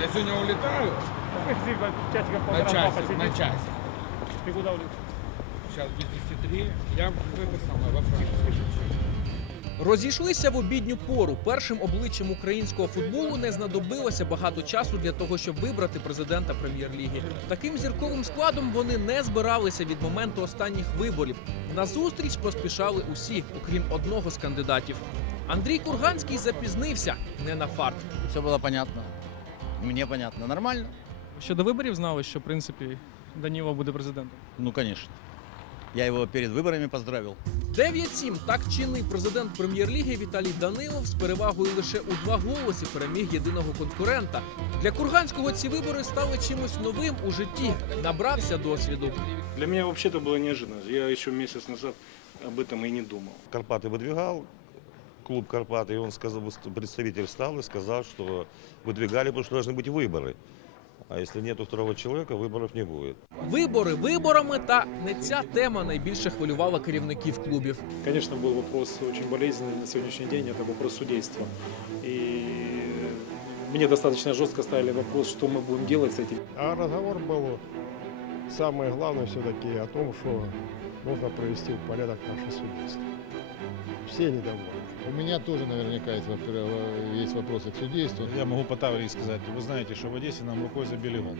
Я сегодня улетаю Часика на полтора часик, посидишь. на часик. Ты куда улетишь? Сейчас без 10 Я в это самое, во Францию. Розійшлися в обідню пору. Першим обличчям українського футболу не знадобилося багато часу для того, щоб вибрати президента прем'єр-ліги. Таким зірковим складом вони не збиралися від моменту останніх виборів. На зустріч поспішали усі, окрім одного з кандидатів. Андрій Курганський запізнився не на фарт. Все было понятно. Мне понятно. Нормально? Ще до виборів знали, що в принципі Данілов буде президентом. Ну, конечно. Я его перед выборами поздравил. 9-7 так чинний президент прем'єр-ліги Віталій Данилов з перевагою лише у два голоси переміг єдиного конкурента. Для Курганського ці вибори стали чимось новим у житті. Набрався досвіду. Для меня вообще это было неожиданно. Я еще месяц назад об этом и не думал. Карпаты выдвигал, клуб Карпаты, и он сказал, представитель встал и сказал, что выдвигали, потому что должны быть выборы. А если нету второго человека, выборов не будет. Вибори виборами, та не ця тема найбільше хвилювала керівників клубів. Конечно, был вопрос очень болезненный на сегодняшний день, это вопрос судейства. И мне достаточно жестко ставили вопрос, что мы будем делать с этим. А разговор был самое главное все-таки о том, что нужно провести в порядок наше судейство. Все недовольны. У меня тоже наверняка есть, во- есть вопросы к судейству. Я могу по Таврии сказать, вы знаете, что в Одессе нам рукой забили гол.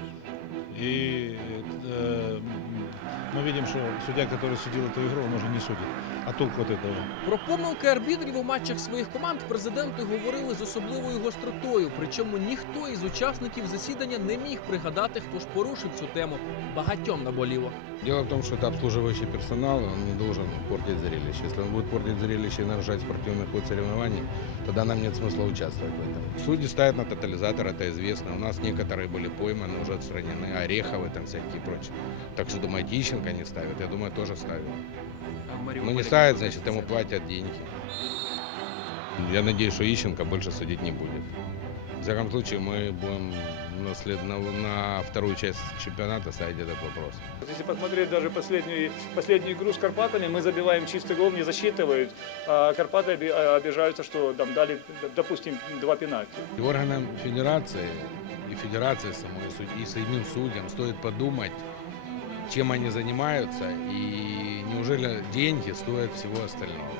И э, мы видим, что судья, который судил эту игру, он уже не судит. А толк вот этого? Про помилки арбітрів у матчах своїх команд президенти говорили з особливою гостротою. Причому ніхто із учасників засідання не міг пригадати, хто ж порушив цю тему. Багатьом наболіло. Дело в том, что это обслуживающий персонал, он не должен портить зрелище. Если он будет портить зрелище и нарушать спортивный ход соревнований, тогда нам нет смысла участвовать в этом. Судьи ставят на тотализатор, это известно. У нас некоторые были пойманы, уже отстранены, Ореховы там всякие и прочие. Так что, думаю, Тищенко не ставят, я думаю, тоже ставят. Ну, не ставят, значит, ему платят деньги. Я надеюсь, что Ищенко больше судить не будет. В всяком случае, мы будем на, след- на, на вторую часть чемпионата ставить этот вопрос. Вот Если посмотреть даже последнюю, последнюю игру с Карпатами, мы забиваем чистый гол, не засчитывают, а Карпаты оби- а, обижаются, что там дали, допустим, два пенальти. И органам федерации и федерации самой, и самим судьям стоит подумать, чем они занимаются и неужели деньги стоят всего остального.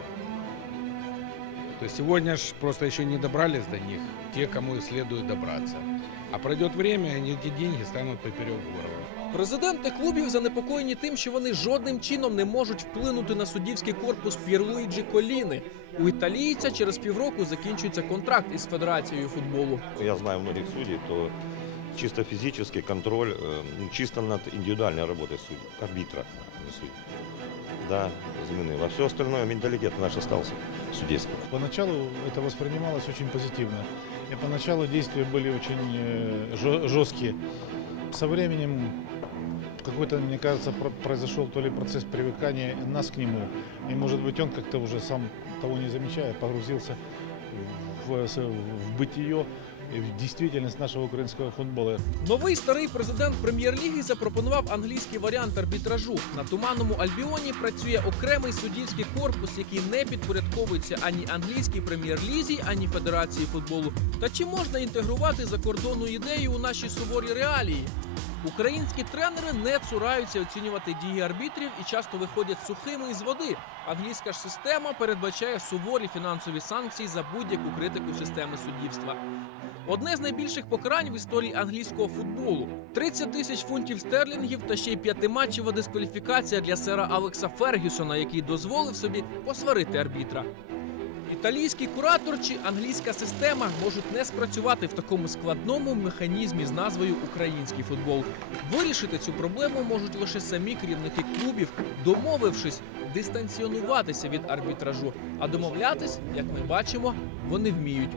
То есть сегодня ж просто еще не добрались до них те, кому и следует добраться. А пройдет время, и эти деньги станут поперек горла. Президенти клубів занепокоєні тим, що вони жодним чином не можуть вплинути на суддівський корпус П'єрлуїджі Коліни. У італійця через півроку закінчується контракт із федерацією футболу. Я знаю многих судей, то чисто физический контроль, э, ну, чисто над индивидуальной работой судей, арбитра, не судей. Да, замены. А все остальное, менталитет наш остался судейский. Поначалу это воспринималось очень позитивно. И поначалу действия были очень э, жесткие. Со временем какой-то, мне кажется, про- произошел то ли процесс привыкания нас к нему. И, может быть, он как-то уже сам того не замечая, погрузился в, в бытие действительность нашего украинского футбола. Новий старий президент прем'єр-ліги запропонував англійський варіант арбітражу. На туманному Альбіоні працює окремий суддівський корпус, який не підпорядковується ані англійській прем'єр-лізі, ані федерації футболу. Та чи можна інтегрувати закордонну ідею у наші суворі реалії? Українські тренери не цураються оцінювати дії арбітрів і часто виходять сухими із води. Англійська ж система передбачає суворі фінансові санкції за будь-яку критику системи суддівства. Одне з найбільших покарань в історії англійського футболу: 30 тисяч фунтів стерлінгів та ще й п'ятиматчева дискваліфікація для сера Алекса Фергюсона, який дозволив собі посварити арбітра. Італійський куратор чи англійська система можуть не спрацювати в такому складному механізмі з назвою Український футбол. Вирішити цю проблему можуть лише самі керівники клубів, домовившись дистанціонуватися від арбітражу. А домовлятись, як ми бачимо, вони вміють.